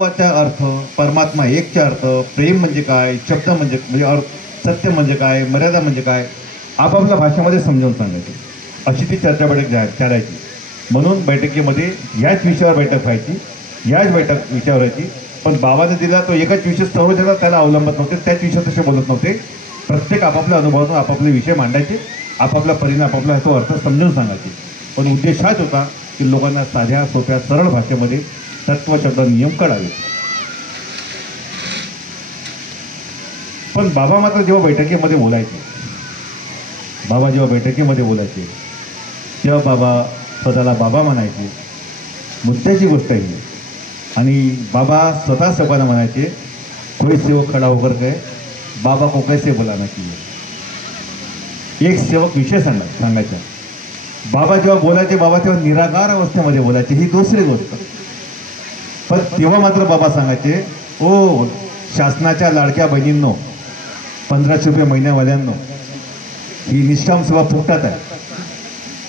चा अर्थ परमात्मा एकचा अर्थ प्रेम म्हणजे काय, शब्द म्हणजे म्हणजे अर्थ सत्य म्हणजे काय, मर्यादा म्हणजे काय, आपापल्या भाषेमध्ये समजावून सांगायची. अशी ती चर्चा बैठक चालायची. म्हणून बैठकीमध्ये याच विषयावर बैठक व्हायची, याच बैठक विषयावर व्हायची. पण बाबाने दिला तो एकच विषय सर्वजण त्याला अवलंबत नव्हते, त्याच विषयात तसे बोलत नव्हते. प्रत्येक आपापल्या अनुभवातून आपापले विषय मांडायचे, आपापल्या परीने आपापला तो अर्थ समजून सांगायचे. पण उद्देश हाच होता की लोकांना साध्या सोप्या सरळ भाषेमध्ये तत्व शब्द नियम कळावे. पण बाबा मात्र जेव्हा बैठकीमध्ये बोलायचे, बाबा जेव्हा बैठकीमध्ये बोलायचे तेव्हा बाबा स्वतःला बाबा म्हणायचे. मुद्द्याची गोष्ट आहे. आणि बाबा स्वतः सेवकांना म्हणायचे, कोई सेवक खडा होकर गए बाबा को कैसे बुलाना चाहिए. एक सेवक विषय सांगायचा. बाबा जेव्हा बोलायचे, बाबा तेव्हा निराकार अवस्थेमध्ये बोलायचे, ही दुसरी गोष्ट. पण तेव्हा मात्र बाबा सांगायचे, ओ शासनाच्या लाडक्या बहिणींनो, 1500 रुपये महिन्यावाल्यांनो, ही निष्काम सेवा फुकटात आहे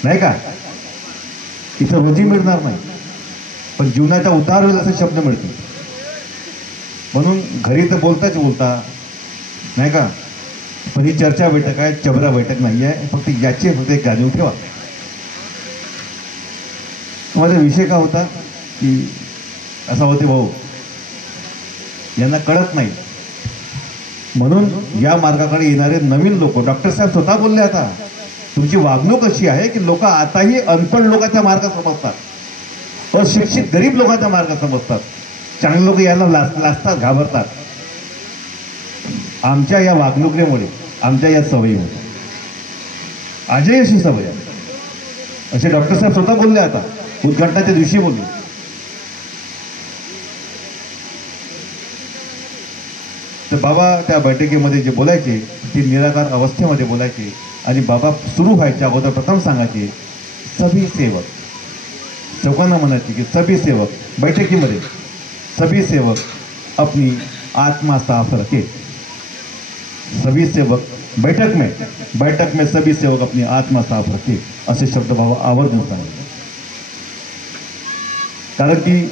नाही का, इथं रोजी मिळणार नाही, पण जीवनाचा उतार होईल असे शब्द मिळतील. म्हणून घरी तर बोलता नाही का, पण ही चर्चा बैठक आहे, चबरा बैठक नाही आहे. फक्त याची फक्त एक जाणीव ठेवा. माझा विषय का होता की असा होते, भाऊ यांना कळत नाही. म्हणून या मार्गाकडे येणारे नवीन लोक, डॉक्टर साहेब स्वतः बोलले, आता तुमची वागणूक अशी आहे की लोक आताही अनपढ लोकांचा मार्ग समजतात, अशिक्षित गरीब लोकांचा मार्ग समजतात. चांगले लोक याला लाजतात, घाबरतात. आमच्या या वागणुकीमुळे, आमच्या या सवयीमुळे आजही अशी सवय आहे. असे डॉक्टर साहेब स्वतः बोलले, आता उद्घाटनाच्या दिवशी बोलले. तर बाबा त्या बैठकीमध्ये जे बोलायचे ते निराकार अवस्थेमध्ये बोलायचे. आणि बाबा सुरू व्हायच्या अगोदर प्रथम सांगायचे, सभी सेवक, सेवकांना म्हणायचे की सभी सेवक बैठकीमध्ये, सभी सेवक अपनी आत्मा साफ रखे. सभी सेवक बैठक में सभी सेवक अपनी आत्मा साफ रखे, असे शब्द बाबा आवर्जून सांगितले. कारण की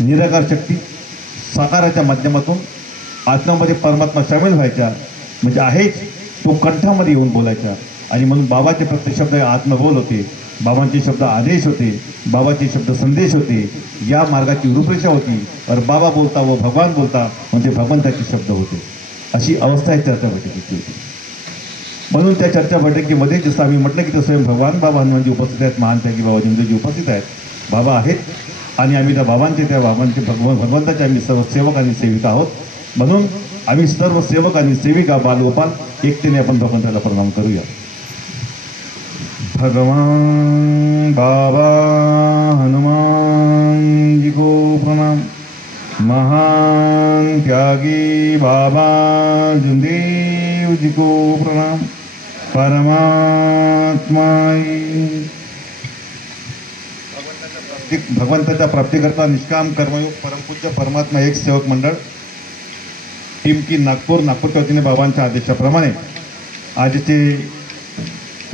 निराकार शक्ती साकाराच्या माध्यमातून आत्म्यामध्ये परमात्मा सामील व्हायच्या, म्हणजे आहेच तो कंठामध्ये येऊन बोलायचा. आणि म्हणून बाबाचे प्रत्येक शब्द आत्मबोल होते, बाबांचे शब्द आदेश होते, बाबाचे शब्द संदेश होते. या मार्गाची रूपरेषा होती. और बाबा बोलता व भगवान बोलता म्हणजे भगवंताचे शब्द होते. अशी अवस्था आहे चर्चा बैठकीची होती. म्हणून त्या चर्चा बैठकीमध्ये जसं आम्ही म्हटलं की स्वयं भगवान बाबा हनुमानजी उपस्थित आहेत, महान त्यागी बाबा जिंदगी उपस्थित आहेत, बाबा आहेत. आणि आम्ही त्या बाबांचे भगवंताचे आम्ही सर्व सेवक आणि सेविका आहोत. म्हणून आम्ही सर्व सेवक आणि सेविका बालगोपाल एकतेने आपण भगवंताला प्रणाम करूया. भगवान बाबा हनुमान जी को प्रणाम. महान त्यागी बाबा जिंदेव जी को प्रणाम. परमात्मा भगवंताच्या प्राप्तिकरता निष्काम कर्मयोग परमपूज्य परमात्मा एक सेवक मंडळ टिमकी नागपूरच्या वतीने बाबांच्या आदेशाप्रमाणे आजचे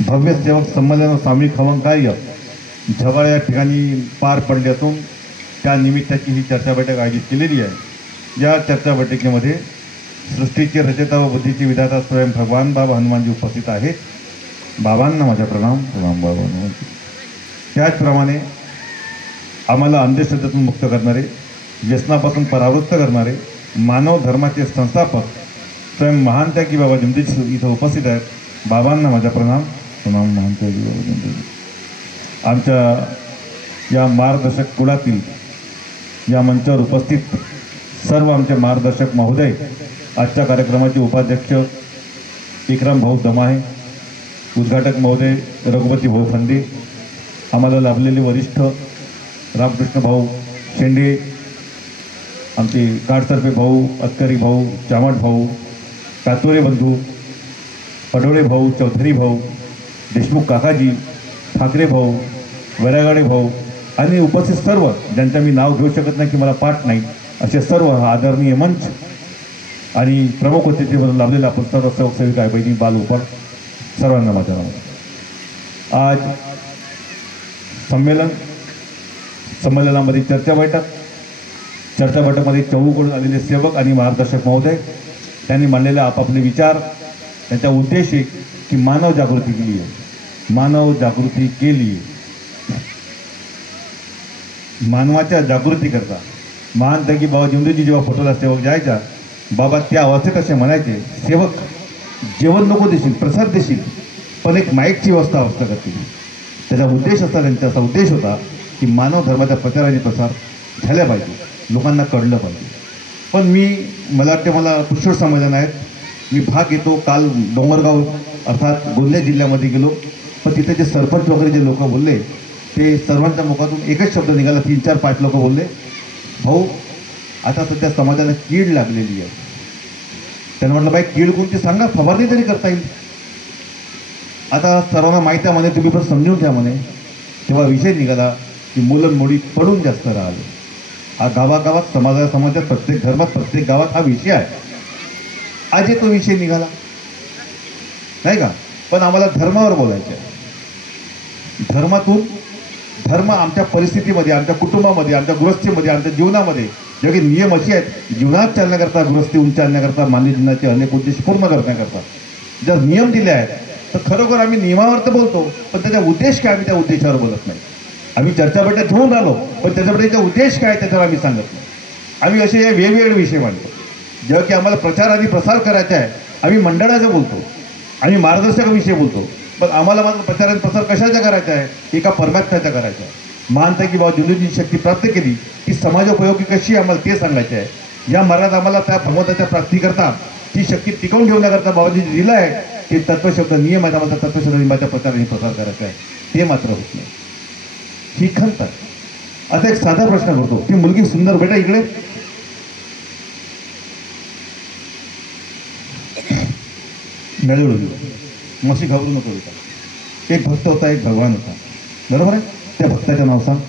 भव्य सेवक संमेलन सामूहिक हवन कार्य झवाळ या ठिकाणी पार पडले असून त्या निमित्ताची ही चर्चा बैठक आयोजित केलेली आहे. या चर्चा बैठकीमध्ये सृष्टीचे रचयिता व बुद्धीचे विधाता स्वयं भगवान बाबा हनुमानजी उपस्थित आहेत. बाबांना माझा प्रणाम. प्रणाम बाबा हनुमानजी. त्याचप्रमाणे आम्हाला अंधश्रद्धेतून मुक्त करणारे, व्यसनापासून परावृत्त करणारे मानव धर्माचे संस्थापक स्वयं महान त्यागी बाबा जिंदगी इथं उपस्थित आहेत. बाबांना माझा प्रणाम. प्रणाम महान त्यागी बाबा जिंदगी. आमच्या या मार्गदर्शक कुळातील या मंचावर उपस्थित सर्व आमचे मार्गदर्शक महोदय, आजच्या कार्यक्रमाचे उपाध्यक्ष विक्रम भाऊ दमाहे, उद्घाटक महोदय रघुपती भाऊ फंदे, आम्हाला लाभलेले वरिष्ठ रामकृष्ण भाऊ शेंडे, आमचे काडसर्पे भाऊ, अत्करी भाऊ, चामट भाऊ, कातोरे बंधू, पडोळे भाऊ, चौधरी भाऊ, देशमुख काकाजी, ठाकरे भाऊ, वैरागाडे भाऊ आणि उपस्थित सर्व ज्यांचं मी नाव घेऊ शकत नाही की मला पाठ नाही, असे सर्व आदरणीय मंच आणि प्रमुख अतिथीमधून लाभलेला आपण सर्व सेवक सेविका बहिणी बालगोपाल सर्वांना माझा नाव. आज संमेलन संमेलनामध्ये चर्चा बैठकमध्ये चहूकडून आलेले सेवक आणि मार्गदर्शक महोदय त्यांनी मांडलेले आपापले विचार, त्यांचा उद्देश आहे की मानव जागृती केली आहे, मानव जागृती केली, मानवाच्या जागृतीकरता महान की बाबा जिंदूजी जेव्हा फोटोला सेवक जायचा, बाबा त्या अवस्थेत असे म्हणायचे, सेवक जेवण नको देशील, प्रसाद देशील, पण एक माईकची अवस्था करतील. त्याचा उद्देश असता, त्यांचा असा उद्देश होता की मानव धर्माच्या प्रचार आणि प्रसार झाल्या पाहिजे, लोकांना कळलं पाहिजे. पण मला वाटते मला पुष्कळ संमेलन आहेत, मी भाग घेतो. काल डोंगरगाव अर्थात गोंदिया जिल्ह्यामध्ये गेलो, पण तिथे जे सरपंच वगैरे जे लोक बोलले ते सर्वांच्या मुखातून एकच शब्द निघाला, 3-4-5 लोक बोलले, भाऊ आता सध्या समाजाला कीड लागलेली आहे. त्यांना म्हटलं बाई कीड कोणती सांगा, फवारणी तरी करता येईल. आता सर्वांना माहिती आहे म्हणे, तुम्ही पण समजून घ्या म्हणे. तेव्हा विषय निघाला की मुलंमुली पडून जास्त राहिले. हा गावागावात समाजात प्रत्येक धर्मात प्रत्येक गावात हा विषय आहे. आज तो विषय निघाला नाही का. पण आम्हाला धर्मावर बोलायचं आहे. धर्म आमच्या परिस्थितीमध्ये, आमच्या कुटुंबामध्ये, आमच्या गृहस्थीमध्ये, आमच्या जीवनामध्ये जे काही नियम असे आहेत, जीवनात चालण्याकरता, गृहस्थी चालण्याकरता, मानवी जीवनाचे अनेक उद्देश पूर्ण करण्याकरता जर नियम दिले आहेत, तर खरोखर आम्ही नियमावर तर बोलतो, पण त्याचा उद्देश काय आम्ही त्या उद्देशावर बोलत नाही. आम्ही चर्चा बैठक घेऊन राहिलो, पण त्याच्याबद्दलचा उद्देश काय त्याच्यावर आम्ही सांगत नाही. आम्ही असे वेगवेगळे विषय मांडतो. जेव्हा की आम्हाला प्रचार आणि प्रसार करायचा आहे, आम्ही मंडळाचं बोलतो, आम्ही मार्गदर्शक विषय बोलतो, पण आम्हाला मात्र प्रचार आणि प्रसार कशाचा करायचा आहे, एका परमात्म्याचा करायचा आहे. मानता की बाबा जिंदूजी शक्ती प्राप्त केली की समाजोपयोगी कशी आम्हाला ते सांगायचे आहे. या मार्गात आम्हाला त्या भगवंताच्या प्राप्तीकरता ती शक्ती टिकवून ठेवण्याकरता बाबाजी दिलं आहे, ते तत्वशब्द नियम आहेत. आम्हाला तत्वशब्द नियमाचा प्रचार आणि प्रसार करायचा आहे, ते मात्र होत नाही. ही खंत. आता एक साधा प्रश्न करतो, ती मुलगी सुंदर बेटा इकडे नजर होती, मशी घाबरू नको बेटा. एक भक्त होता, एक भगवान होता, बरोबर आहे. त्या भक्ताचं नाव सांग.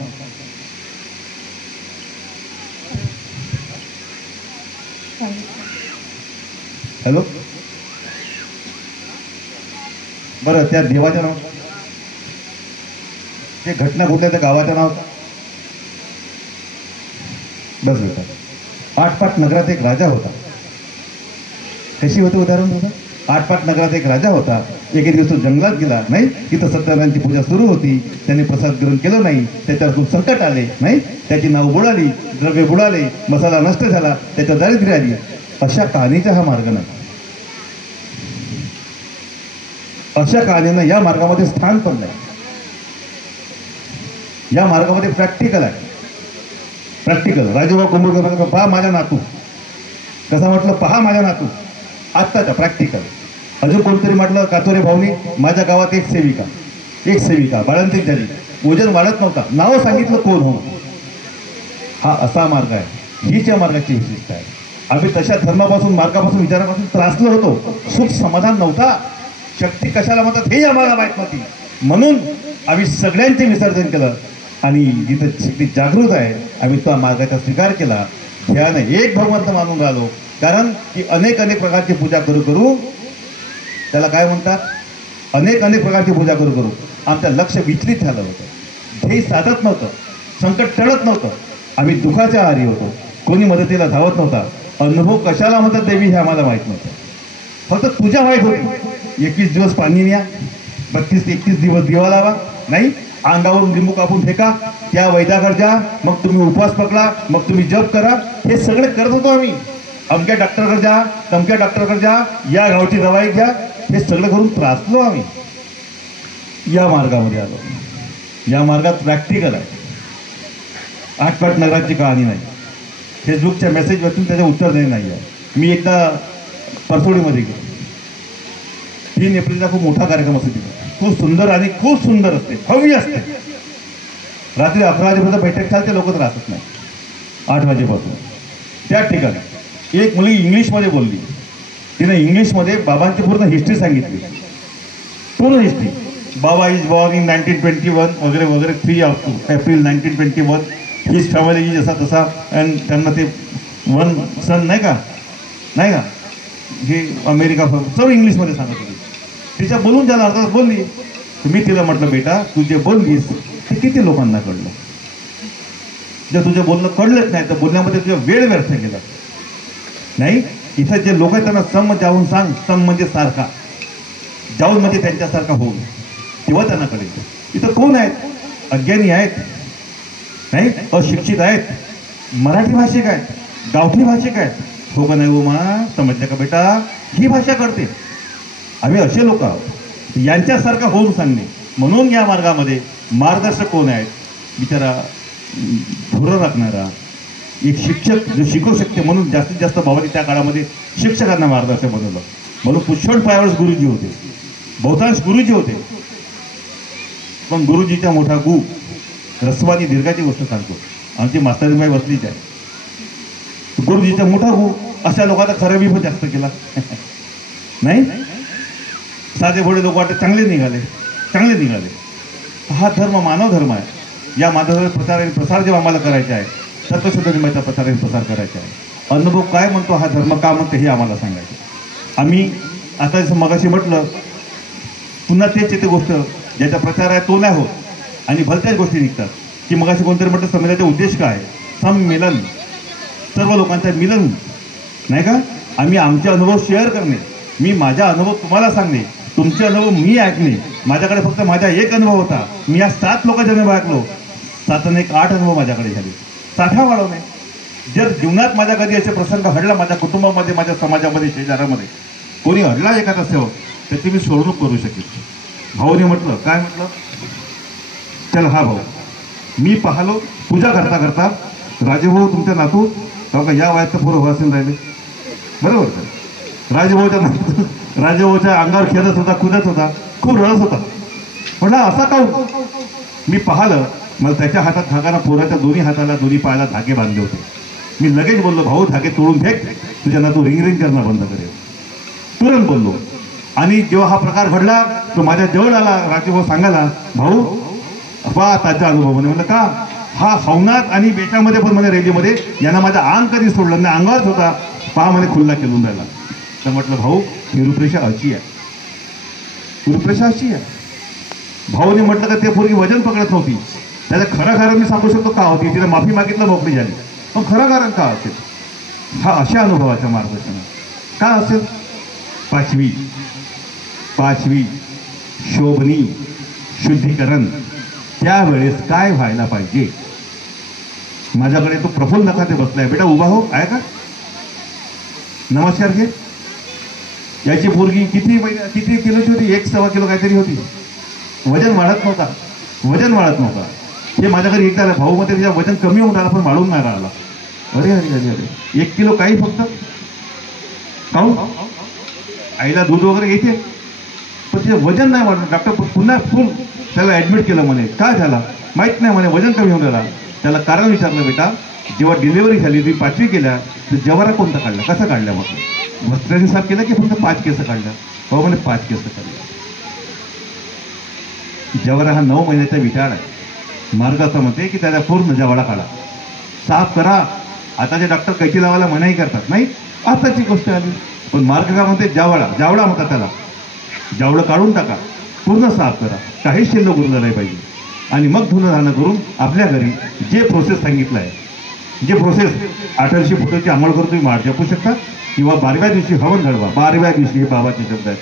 हॅलो, बरं त्या देवाचं नाव, ते घटना घडल्या त्या गावाचं नाव. बस बेटा. आटपाट नगरात एक राजा होता. कशी होतं उदाहरण होतं. आटपाट नगरात एक राजा होता. एके दिवस तो जंगलात गेला नाही, तिथं सत्यनारायणची पूजा सुरू होती. त्यांनी प्रसाद ग्रहण केलं नाही, त्याच्यावर खूप संकट आले नाही, त्याची नाव बुडाली, द्रव्य बुडाले, मसाला नष्ट झाला, त्याच्या दारिद्र्य आली. अशा कहाणीचा हा मार्ग नाही. अशा कहाणीनं या मार्गामध्ये स्थान पण नाही. या मार्गामध्ये प्रॅक्टिकल आहे. प्रॅक्टिकल. राजूभाऊ कुंभोजकर पहा माझा नातू कसा, म्हटलं पहा माझा नातू आत्ताचा प्रॅक्टिकल. अजून कोणतरी म्हटलं कातोरे भाऊनी, माझ्या गावात एक सेविका बाळंतीत झाली, वजन वाढत नव्हता, नाव सांगितलं कोण हो. हा असा मार्ग आहे. हीच या मार्गाची विशेषता आहे. आम्ही तशा धर्मापासून, मार्गापासून, विचारापासून त्रासलो होतो. सुख समाधान नव्हता. शक्ती कशाला म्हणतात हे आम्हाला माहीत नव्हती. म्हणून आम्ही सगळ्यांचे विसर्जन केलं आणि जिथं शक्ती जागृत आहे आम्ही त्या मार्गाचा स्वीकार केला. ध्यान एक भगवंत मानून राहिलो. कारण की अनेक प्रकारची पूजा करू त्याला काय म्हणतात, अनेक प्रकारची पूजा करू आमचं लक्ष विचलित झालं होतं. ध्येय साधत नव्हतं, संकट टळत नव्हतं. आम्ही दुःखाच्या आहारी होतो. कोणी मदतीला धावत नव्हता. अनुभव कशाला म्हणतात देवी हे आम्हाला माहीत नव्हतं. फक्त पूजा माहीत होती. 21 दिवस पाणी न्या, 32-31 दिवस दिवा लावा नाही, अंगावरून लिंबू कापून फेका, त्या वैद्याकडे जा, मग तुम्ही उपवास पकडा, मग तुम्ही जप करा. हे सगळे करत होतो आम्ही. अमक्या डॉक्टरकडे जा, तमक्या डॉक्टरकडे जा, या गावची दवाई घ्या. हे सगळं करून त्रासलो आम्ही. या मार्गामध्ये आलो. या मार्गात प्रॅक्टिकल आहे. आटपाट नगराची कहाणी नाही. फेसबुकच्या मेसेज वाचून त्याचं उत्तर देणे नाही आहे. मी एकदा परसोडीमध्ये गेलो. 3 एप्रिलचा खूप मोठा कार्यक्रम असतो तिथे. खूप सुंदर आणि खूप सुंदर असते, भव्य असते. रात्री 11 वाजेपर्यंत बैठक चालते, लोक राहत नाही. 8 वाजेपासून त्या ठिकाणी एक मुलगी इंग्लिशमध्ये बोलली. तिने इंग्लिशमध्ये बाबांची पूर्ण हिस्ट्री सांगितली. पूर्ण हिस्ट्री. बाबा इज बॉर्न इन 1921 वगैरे वगैरे, 3 एप्रिल 1921. हिज फॅमिली इज असा तसा, अँड त्यांना ते 1 सन नाही का हे अमेरिका, सर्व इंग्लिशमध्ये सांगत होती. तिच्या बोलून ज्याला अर्धा बोलली. मी तिला म्हटलं बेटा तू जे बोललीस ते किती लोकांना कळलं. जर तुझं बोलणं कळलंच नाही तर बोलण्यामध्ये तुझा वेळ व्यर्थ गेला नाही. इथं जे लोक आहेत त्यांना सम जाऊन सांग, सम म्हणजे सारखा, जाऊन म्हणजे त्यांच्यासारखा होऊन, तेव्हा त्यांना कळेल. इथं कोण आहेत? अज्ञानी आहेत नाही, अशिक्षित आहेत, मराठी भाषिक आहेत, गावठी भाषिक आहेत. हो का नाही उमा? समजलं का बेटा? ही भाषा कळते. आम्ही असे लोक आहोत यांच्यासारखं होऊन सांगणे. म्हणून या मार्गामध्ये मार्गदर्शक कोण आहेत? बिचारा धोरण राखणारा एक शिक्षक जो शिकवू शकते. म्हणून जास्तीत जास्त बाबांनी त्या काळामध्ये शिक्षकांना मार्गदर्शक बनवलं. म्हणून पुष्कळ पायावरच गुरुजी होते, बहुतांश गुरुजी होते. पण गुरुजीचा मोठा गु रस्वानी दीर्घाची गोष्ट सांगतो. आमची मास्तरीबाई बसलीच आहे. गुरुजीचा मोठा गु अशा लोकांना खरं बी पण जास्त केला नाही. साधे भोळे लोक वाटत चांगले निघाले, चांगले निघाले. हा धर्म मानव धर्म आहे. या मानव प्रसार जेव्हा आम्हाला करायचा आहे, तत्वशुद्ध नियमाचा प्रसार करायचा आहे. अनुभव काय म्हणतो, हा धर्म का म्हणतो हे आम्हाला सांगायचं. आम्ही आता जसं मगाशी म्हटलं, पुन्हा तेच येते गोष्ट, ज्याचा प्रचार आहे तो नाही होत आणि भलत्याच गोष्टी निघतात. की मगाशी कोणतरी म्हटलं संमेलनाचा उद्देश काय? संमेलन, सर्व लोकांचं मिलन नाही का. आम्ही आमचे अनुभव शेअर करणे, मी माझा अनुभव तुम्हाला सांगणे, तुमचे अनुभव मी ऐकणे. माझ्याकडे फक्त माझा एक अनुभव होता, मी या 7 लोकांचे अनुभव ऐकलो. 7 आणि 1 8 अनुभव माझ्याकडे झाले. साठा वाढवणे. जर जीवनात माझ्या कधी असे प्रसंग घडला, माझ्या कुटुंबामध्ये, माझ्या समाजामध्ये, शेजारामध्ये कोणी हरला एखादा असेल, त्याची मी सोडवणूक करू शकेल. भाऊने म्हटलं, काय म्हटलं? चल हा भाऊ, मी पाहलो पूजा करता करता राजेभाऊ तुमच्या नातू का या वयात तर पोरं असेल राहिले, बरोबर का? राजेभाऊच्या अंगावर खेळत होता, कुदत होता, खूप रडत होता. म्हटलं असा का? मी पाहिलं, मला त्याच्या हातात धागाना, पोराच्या दोन्ही हाताला दोन्ही पायाला धागे बांधले होते. मी लगेच बोललो, भाऊ धागे तोडून फेक, तुझ्या नातू रिंग रिंग करणं बंद करेल. तुरंत बोललो. आणि जेव्हा हा प्रकार घडला तो माझ्या जवळ आला राजेभाऊ सांगायला, भाऊ पहा त्याचा अनुभव म्हणे. म्हणलं का? हा हवनात आणि बेटामध्ये पण म्हणे रेल्वेमध्ये यांना माझा अंग कधी सोडलं नाही, अंगावरच होता, पहा म्हणे खुल्ला केलून राहिला. तर म्हटलं भाऊ ही रूपरेषा अशी आहे, रूपरेषा अशी आहे. भाऊने म्हटलं का ते पोरगी वजन पकडत नव्हती, त्याचं खरं कारण मी सांगू शकतो का होती, तिला माफी मागितलं मोकळी झाली. पण खरं कारण का असेल? हा अशा अनुभवाच्या मार्गदर्शन का असेल? पाचवी शोभनी शुद्धीकरण. त्यावेळेस काय व्हायला पाहिजे? माझ्याकडे तो प्रफुल्ल खाते बसलाय. बेटा उभा हो, आहे का? नमस्कार घे. याची पोरगी किती किलोची होती? 1 सव्वा किलो काहीतरी होती. वजन वाढत नव्हता. हे माझ्या घरी एकदा आलं, भाऊ मध्ये तिच्या वजन कमी होऊन राहिला पण वाढून नाही राहिला. अरे अरे अरे अरे 1 किलो काही फक्त खाऊ. आईला दूध वगैरे येते पण तिचं वजन नाही वाढलं. डॉक्टर पुन्हा त्याला ॲडमिट केलं. म्हणे काय झालं माहीत नाही, म्हणे वजन कमी होऊन राहिला. त्याला कारण विचारलं, बेटा जेव्हा डिलिव्हरी झाली तुम्ही 5वी केल्या तर जवारा कोणता काढला, कसा काढल्या? म्हटलं वस्त्रांनी साफ केलं की फक्त 5 केस काढल्या? हो म्हणे 5 केस काढल्या. जवारा हा 9 महिन्याचा विटाळ आहे. मार्गाचा म्हणते की त्याला पूर्ण जवाडा काढा, साफ करा. आताचे डॉक्टर कैची लावायला मनाई करतात, नाही आताची गोष्ट आली. पण मार्ग का म्हणते जावडा म्हणतात त्याला. जावडं काढून टाका, पूर्ण साफ करा, काही शिल्लक उरलं नाही पाहिजे. आणि मग धुणं धाणं करून आपल्या घरी जे प्रोसेस सांगितलं आहे, जे प्रोसेस 1800 फुटाची अंघोळ तुम्ही मार जपू शकता. किंवा 12व्या दिवशी हवन घडवा. 12व्या दिवशी हे बाबाचे शब्द आहेत.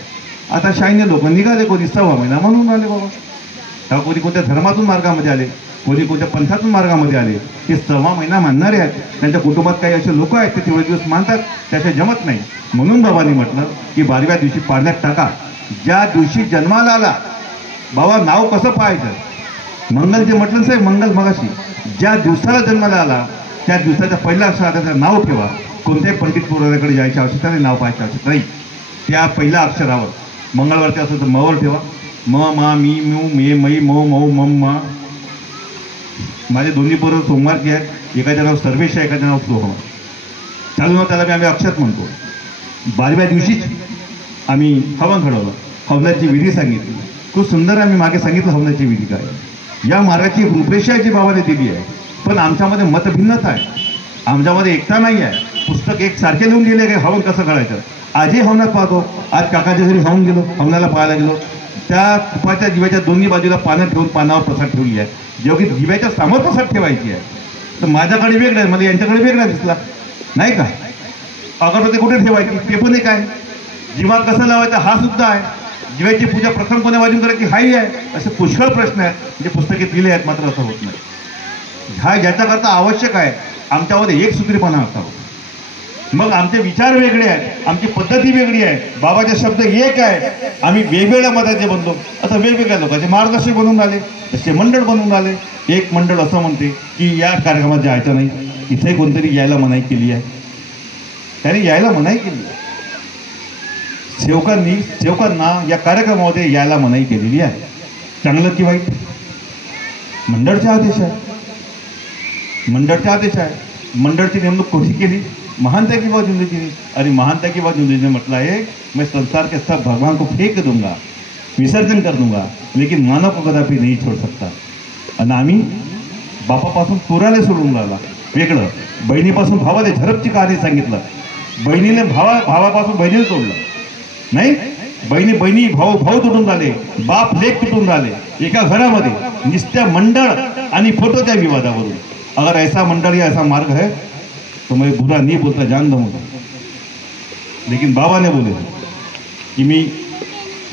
आता शाईने लोक निघाले, कोणी 6वा महिना म्हणून आले बाबा. कोणी कोणत्या धर्मातून मार्गामध्ये आले, कोणी कोणत्या पंथातून मार्गामध्ये आले. ते 6वा महिना मानणारे आहेत. त्यांच्या कुटुंबात काही असे लोक आहेत ते तेवढे दिवस मानतात, त्याच्या जमत नाही. म्हणून बाबांनी म्हटलं की 12व्या दिवशी पाण्यात टाका. ज्या दिवशी जन्माला आला, बाबा नाव कसं पाहायचं? मंगल जे म्हटलं साहेब, मंगल मगाशी ज्या दिवसाला जन्माला आला त्या दिवसाच्या पहिल्या अक्षरात त्याचं नाव ठेवा. कोणत्याही पंडित पुरोहिताकडे जायची आवश्यकता नाही, नाव पाहायची आवश्यकता नाही. त्या पहिल्या अक्षरावर मंगळवारचे असेल तर मवर ठेवा. म मा मी म्यू मे मै मौ मौ मम मा. माझे दोन्ही पोरं सोमवारची आहेत. एकाचं नाव सर्वेश आहे, एकाचं नाव सोहम. चालू ना त्याला आम्ही अक्षत म्हणतो. 12व्या दिवशीच आम्ही हवन घडवलं, हवनाची विधी सांगितली. खूप सुंदर आम्ही मागे सांगितलं हवनाची विधी काय. या मार्गाची रूपरेषा जी बाबाने दिली आहे. पण आमच्यामध्ये मतभिन्नता आहे, आमच्यामध्ये एकता नाही आहे. पुस्तक एक सारखे लिहून गेले की हवन कसं करायचं. आजही हवनात पाहतो. आज काकाच्या घरी हवन गेलो, हवनाला पाहायला गेलो. त्या तुपाच्या दिव्याच्या दोन्ही बाजूला पानं ठेवून पानावर प्रसाद ठेवली आहे. जेवढी दिव्याच्या समोर प्रसाद ठेवायची आहे तर माझ्याकडे वेगळं आहे, मला यांच्याकडे वेगळा दिसला नाही का. अगरबत्ती कुठे ठेवायची ते पण एक आहे. जिवा कसं लावायचा हा सुद्धा आहे. दिव्याची पूजा प्रथम कोण्या बाजून करायची हाही आहे. असे पुष्कळ प्रश्न आहेत जे पुस्तकात दिले आहेत, मात्र असं होत नाही. हा ज्याच्याकरता आवश्यक आहे आमच्यामध्ये एक सूत्रीपणा असावं. मग आमचे विचार वेगळे आहेत, आमची पद्धती वेगळी आहे, बाबाचे शब्द एक आहे, आम्ही वेगवेगळ्या मताचे बनतो. आता वेगवेगळ्या लोकांचे मार्गदर्शक बनवून राहिले, तसे मंडळ बनवून राहिले. एक मंडळ असं म्हणते की या कार्यक्रमात जायचं नाही, इथे कोणतरी यायला मनाई केली आहे, त्याने यायला मनाई केली आहे. सेवकांना या कार्यक्रमामध्ये यायला मनाई केलेली आहे. चांगलं की वाईट? मंडळचा आदेश आहे, मंडळचा आदेश आहे. मंडळची नेमणूक कोणी केली? महानता की बात जुंदे जी. आणि महानता की बात जुंदे ने म्हटलं आहे, मैं संसार के सब भगवान को फेंक दूंगा, विसर्जन कर दूंगा, लेकिन मानव को कदापि नहीं छोड़ सकता. आणि आम्ही बापापासून पुराले सोडून राहिला वेगळं. बहिणीपासून भावाला झरपची कहाणी सांगितलं. बहिणीने भावापासून बहिणीला तोडलं नाही. बहिणी भाऊ तुटून राहिले, बाप लेक तुटून राहिले एका घरामध्ये, नुसत्या मंडळ आणि फोटोच्या विवादावरून. अगर ऐसा मंडळ या ऐसा मार्ग है तो मैं बुरा नहीं बोलता, जान दूंगा. लेकिन बाबा ने बोले की मी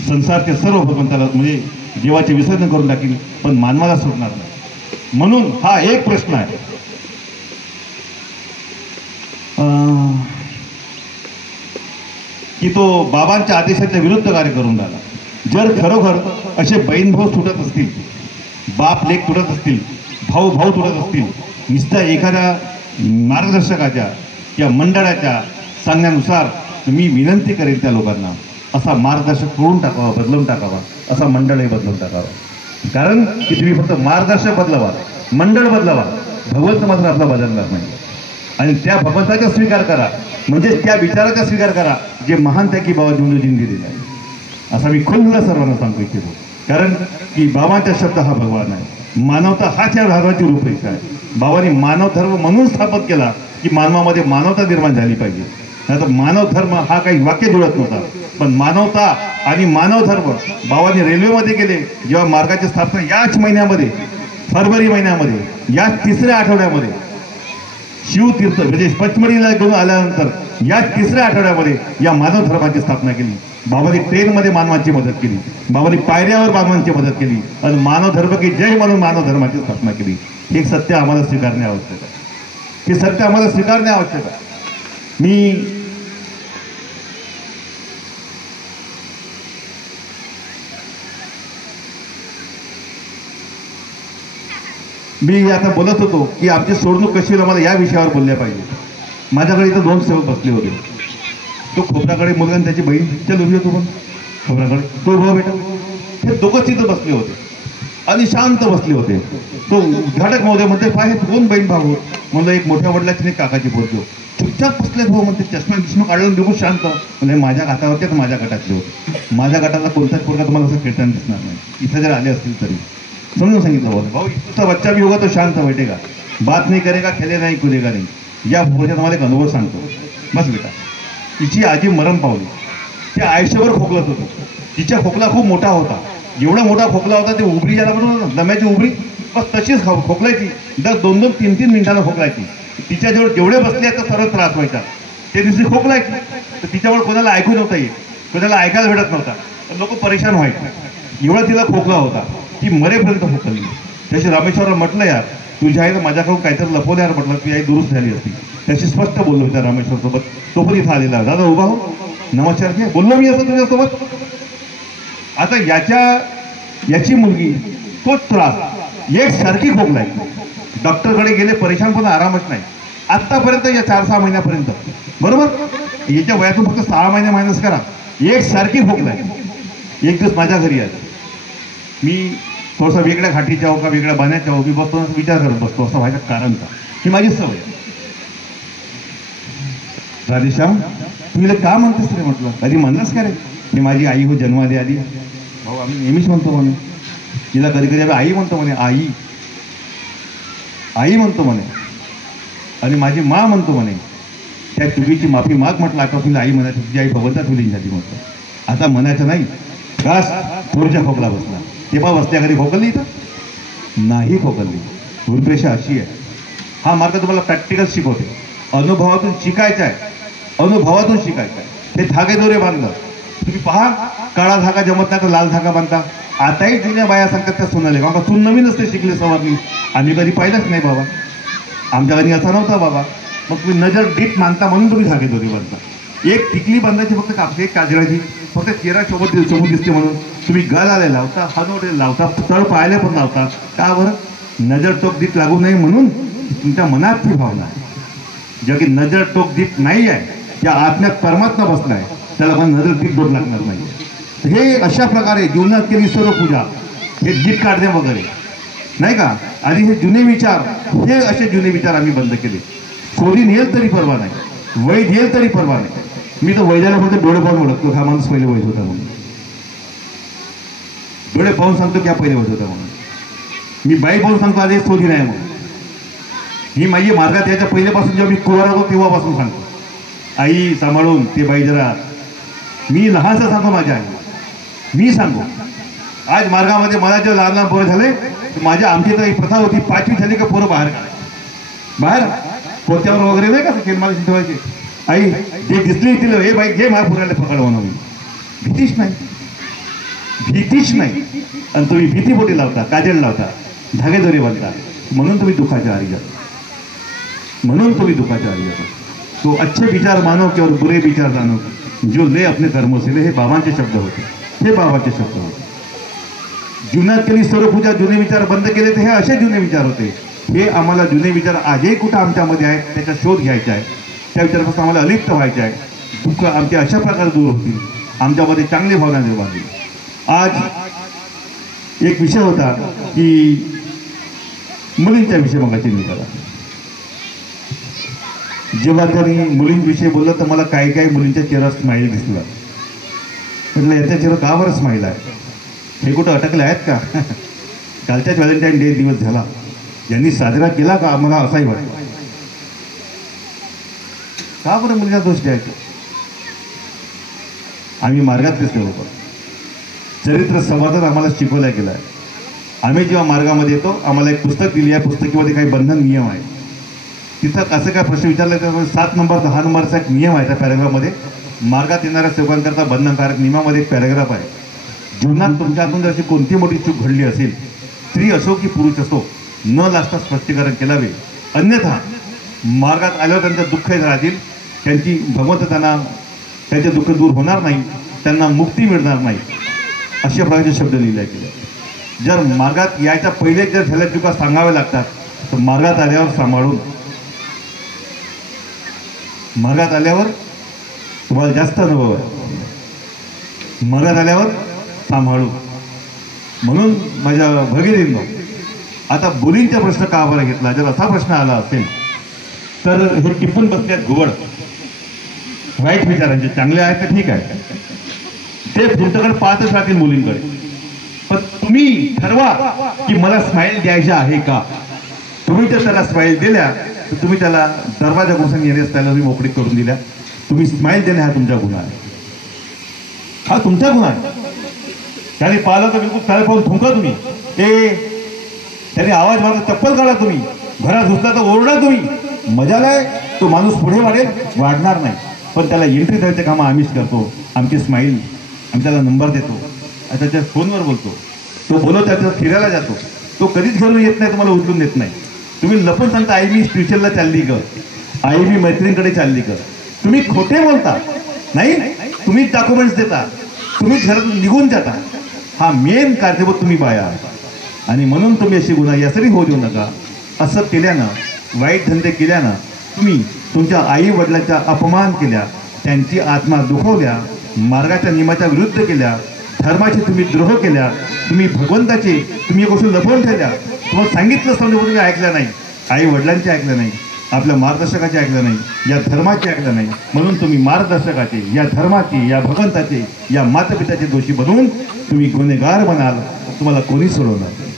संसारचे सर्व भगवंताला म्हणजे जीवाचे विसर्जन करून टाकीन, पण मानवाला सोडणार नाही. म्हणून हा एक प्रश्न आहे की तो बाबांच्या आदेशाच्या विरुद्ध कार्य करून राहिला. जर खरोखर असे बहीण भाऊ तुटत असतील, बाप लेक तुटत असतील, भाऊ तुटत असतील, नुसत्या एखाद्या मार्गदर्शकाच्या किंवा मंडळाच्या सांगण्यानुसार मी विनंती करेन त्या लोकांना असा मार्गदर्शक करून टाकावा, बदलून टाकावा, असा मंडळही बदलून टाकावा. कारण की तुम्ही फक्त मार्गदर्शक बदलावा, मंडळ बदलावा, भगवंत मात्र आपला बदलणार नाही. आणि त्या भगवंताचा स्वीकार करा, म्हणजे त्या विचाराचा स्वीकार करा जे महान त्या की बाबा जुंदूजींनी दिलेला आहे, असा मी खुल्ला सर्वांना सांगू इच्छितो. कारण की बाबांचा शब्द हा भगवान आहे, मानवता हाच या धर्माची रूपरेषा आहे. बाबांनी मानव धर्म म्हणून स्थापित केला की मानवामध्ये मानवता निर्माण झाली पाहिजे. नाहीतर मानव धर्म हा काही वाक्य जुळत नव्हता. पण मानवता आणि मानव धर्म बाबांनी रेल्वेमध्ये केले. जेव्हा मार्गाची स्थापना याच महिन्यामध्ये, फरवरी महिन्यामध्ये, या 3ऱ्या आठवड्यामध्ये शिवतीर्थ म्हणजे पचमढीला घेऊन आल्यानंतर या 3ऱ्या आठवड्यामध्ये या मानव धर्माची स्थापना केली. बाबांनी ट्रेनमध्ये मानवाची मदत केली, बाबांनी पायऱ्यावर मानवांची मदत केली आणि मानव धर्म की जय म्हणून मानव धर्माची स्थापना केली. हे सत्य आम्हाला स्वीकारणे आवश्यक आहे. हे सत्य आम्हाला स्वीकारणे आवश्यक आहे. मी आता बोलत होतो की आमची सोडणूक कशी होईल, आम्हाला या विषयावर बोलल्या पाहिजे. माझ्याकडे इथं 2 सेवक बसले होते. तो खोबराकडे मुलगा आणि त्याची बहीण चल उभी होतो, पण खोबराकडे तो भाऊ बेटा, हे दोघंच तिथं बसले होते आणि शांत बसले होते. तो उद्घाटक महोदय म्हणते पाय 2 बहीण भाऊ. म्हणलं एक मोठ्या वडिलाची नाही काकाची पोरगी. चुपचाप बसले भाऊ. म्हणते चष्मा काढून बघू शांत. म्हणजे माझ्या घाटावरतीच माझ्या गटातले होते. माझ्या गटाला कोणताच पोरगा तुम्हाला असं खेळताना दिसणार नाही, इथं जर आले असतील तरी. समजून सांगितलं भाऊ, भाऊ तुझा बच्चा भी होगा तो शांत बैठेगा, बात नहीं करेगा, खेले नाही, कुदेगा नाही. या भाऊच्या तुम्हाला एक अनुभव सांगतो. बस बेटा, तिची आजी मरण पावली. ते आयुष्यभर खोकलत होतं. तिचा खोकला खूप मोठा होता. एवढा मोठा खोकला होता ते उबरी ज्याला म्हणून दम्याची उबरी, बस तशीच खोकलायची. दर 2-2, 3-3 मिनिटाला खोकलायची. तिच्याजवळ जेवढे बसले तर सर्व त्रास व्हायचा. ते दिवशी खोकलायची तर तिच्यावर कोणाला ऐकू नव्हता येत, कोणाला ऐकायला भेटत नव्हता. लोक परेशान व्हायचे. एवढा तिला खोकला होता. ती मरेपर्यंत खोकली. त्याशी रामेश्वरला म्हटलं यार तुझ्या आईला माझ्याकडून काहीतरी लपवलं यार, म्हटलं तुझी आई दुरुस्त झाली असती. त्याशी स्पष्ट बोललो होत्या रामेश्वरसोबत. तो पण इथं आलेला, दादा उभा हो, नमस्कार घे, बोललो मी असं तुझ्यासोबत. आता याची मुलगी तोच त्रास एकसारखी खोकलाय. डॉक्टरकडे गेले, परेशान, पण आरामच नाही आत्तापर्यंत. या 4-6 महिन्यापर्यंत बरोबर. याच्या वयातून फक्त 6 महिने मायनस करा, एकसारखी खोकलाय. एक दिवस माझ्या घरी आहे, मी थोडासा वेगळ्या घाटीच्या हो का वेगळ्या बाण्याच्या हो, मी बसतो विचार करत बसतो असं व्हायचं कारण का. ही माझी सवय. राधेश्याम तुला का म्हणतेस रे म्हटलं, कधी म्हणलंस का रे. मी माझी आई हो जन्माला आली. भाऊ आम्ही नेहमीच म्हणतो म्हणे, तिला कधी कधी आम्ही आई म्हणतो म्हणे, आई म्हणतो म्हणे. आणि माझी मा म्हणतो म्हणे. त्या चुकीची माफी माग म्हटलं. आता तुला आई म्हणायची, तुझी आई भगवंता तुला झाली म्हटलं. आता म्हणायचं नाही. घास थोडच्या खोकला बसला. तेव्हा बसल्या कधी खोकलली इथं नाही खोकलली. रूपरेषा अशी आहे. हा मार्ग तुम्हाला प्रॅक्टिकल शिकवते, अनुभवातून शिकायचा आहे, अनुभवातून शिकायचं आहे. ते धागे दोरे बांधलं तुम्ही पहा, काळा धागा जमत नाही तर लाल धागा बांधता. आताही जुन्या बाया सांगतात त्या सुनाले, बाबा तू नवीनच ते शिकले सवारणी, आम्ही कधी पाहिलंच नाही बाबा, आमच्या घरी असा नव्हता बाबा. मग तुम्ही नजर डीप मानता म्हणून तुम्ही धागे दोरे बांधता. एक टिकली बांधायची फक्त कापसे, एक काजळाची फक्त चेहरा सोबत दिसते म्हणून तुम्ही गळाला लावता, हनवडे लावता, तळ पायाला पण लावता. का बरं? नजर टोक दीप लागू नये म्हणून. तुमच्या मनात ती भावना आहे. ज्या की नजर टोक दीप नाही आहे, त्या आत्म्यात परमात्मा बसलाय, त्याला पण नजर दीप डोक लागणार नाही. हे अशा प्रकारे जीवनात केली सर्व पूजा, हे दीप काढणे वगैरे नाही का. आणि हे जुने विचार, हे असे जुने विचार आम्ही बंद केले. कोणी नेल तरी परवा नाही, वैध येईल तरी परवा नाही. मी तर वैद्याला फक्त डोळे पाहून ओळखतो, हा माणूस पहिले वैध होता म्हणून. डोळे पाहून सांगतो की हा पहिले वैध होता म्हणून. मी बाई पाहून सांगतो आज सोधी नाही म्हणून. ही माझी मार्गात यायच्या पहिल्यापासून जेव्हा मी कुवारा होतो तेव्हापासून सांगतो, आई सांभाळून ते बाई जरा. मी लहानसा सांगतो माझ्या आई, मी सांगतो आज मार्गामध्ये मला जेव्हा लहान लहान पोरं झाले, माझ्या आमची तर एक प्रथा होती, 5वी झाली का पोरं बाहेर बाहेर कोत्यावर वगैरे नाही का खेळमाला ठेवायचे. आई जे दिसली तिला, हे बाई घे महापुराला पकड म्हणून. भीतीच नाही, भीतीच नाही. आणि तुम्ही भीतीपोटी लावता, काजळ लावता, धागेदोरे बांधता, म्हणून तुम्ही दुःखाच्या आरी जाता, म्हणून तुम्ही दुःखाच्या आरी जाता. तो अच्छे विचार मानो की और बुरे विचार जानो, जो ले अपने कर्मों से ले, हे बाबांचे शब्द होते, हे बाबांचे शब्द होते. जीवनात केली सर्व पूजा, जुने विचार बंद केले तर हे असे जुने विचार होते. हे आम्हाला जुने विचार आजही कुठं आमच्यामध्ये आहेत, त्याचा शोध घ्यायचा आहे, त्या विचारापासून आम्हाला अलिप्त व्हायचे आहे. दुःख आमचे अशा प्रकारे दूर होतील, आमच्यामध्ये चांगली भावना निर्माण होईल. आज एक विषय होता की मुलींच्या विषयी मगाची निघाला. जेव्हा त्यांनी मुलींविषयी बोललं तर मला काही काही मुलींच्या चेहरा स्माईल दिसला. म्हटलं याच्या चेहरा का बरं स्माईल आहे, हे कुठं अटकले आहेत का? कालच्याच व्हॅलेंटाईन डे दिवस झाला, यांनी साजरा केला का? आम्हाला असाही वाटतं. का बरं मुलीला दोष द्यायचा? आम्ही मार्गातलेच लोक, चरित्र संवादात आम्हाला शिकवला गेला आहे. आम्ही जेव्हा मार्गामध्ये येतो, आम्हाला एक पुस्तक दिली आहे, पुस्तकामध्ये काही बंधन नियम आहे. तिथं असं काय प्रश्न विचारला तर 7 नंबर 10 नंबरचा एक नियम आहे. त्या पॅरेग्राफमध्ये मार्गात येणाऱ्या सेवकांकरता बंधनकारक नियमामध्ये एक पॅरेग्राफ आहे. जीवनात तुमच्या हातून जर अशी कोणती मोठी चूक घडली असेल, स्त्री असो की पुरुष असो, न लाजता स्पष्टीकरण केलावे, अन्यथा मार्गात आल्यावर त्यांचं दुःख राहतील, त्यांची भगवंत त्यांचे दुःख दूर होणार नाही, त्यांना मुक्ती मिळणार नाही, अशा प्रकारचे शब्द लिहिले गेले. जर मार्गात यायच्या पहिले जर झाल्या चुका सांगाव्या लागतात तर मार्गात आल्यावर सांभाळून, मार्गात आल्यावर तुम्हाला जास्त अनुभव आहे, मार्गात आल्यावर सांभाळू. म्हणून माझ्या भगिनींनो, आता मुलींचा प्रश्न का बरं घेतला? जर असा प्रश्न आला असेल तर हे टिपून बसल्यात घुबड, वाईट विचारांचे, चांगले आहेत तर ठीक आहे, ते तुमच्याकडे पाहतच राहतील मुलींकडे. पण तुम्ही ठरवा की मला स्माईल द्यायची आहे का. तुम्ही जर त्याला स्माईल दिल्या तर तुम्ही त्याला दरवाजा घुसून येण्यास त्याला तुम्ही मोकळीक करून दिल्या. तुम्ही स्माईल देणे हा तुमचा गुन्हा आहे, हा तुमचा गुन्हा आहे. त्याने पाहिलं तर बिलकुल त्याला पाहून थुंका तुम्ही, त्याने आवाज मारला चप्पल काढा तुम्ही, घरात घुसला तर ओरडा तुम्ही, मजाला आहे. तो माणूस पुढे वाढेल, वाढणार नाही. पण त्याला एंट्री द्यायचं कामं आम्हीच करतो. आमची स्माईल, आम्ही त्याला नंबर देतो, त्याच्या फोनवर बोलतो, तो बोलतो, त्याचा फिरायला जातो, तो कधीच घरून येत नाही, तुम्हाला उचलून देत नाही. तुम्ही लपून सांगता आई मी ट्युशनला चालली ग, आई मी मैत्रिणीकडे चालली ग. तुम्ही खोटे बोलता, नाही तुम्ही डॉक्युमेंट्स देता, तुम्ही घरातून निघून जाता. हा मेन कारणीभूत तुम्ही बाया आहात. आणि म्हणून तुम्ही अशी गुन्हा यासाठी होऊ देऊ नका. असं केल्यानं, वाईट धंदे केल्यानं तुम्ही तुमच्या आई वडिलांचा अपमान केल्या, त्यांची आत्मा दुखवल्या, मार्गाच्या नियमाच्या विरुद्ध केल्या, धर्माचे तुम्ही द्रोह केल्या, तुम्ही भगवंताचे तुम्ही गोष्ट लपवून ठेवल्या. तुम्हाला सांगितलं समजा तुम्ही ऐकलं नाही, आई वडिलांचे ऐकलं नाही, आपल्या मार्गदर्शकाचे ऐकलं नाही, या धर्माचे ऐकलं नाही. म्हणून तुम्ही मार्गदर्शकाचे, या धर्माचे, या भगवंताचे, या मातापिताचे दोषी बनवून तुम्ही गुन्हेगार बनाल. तुम्हाला कोणी सोडवणार नाही.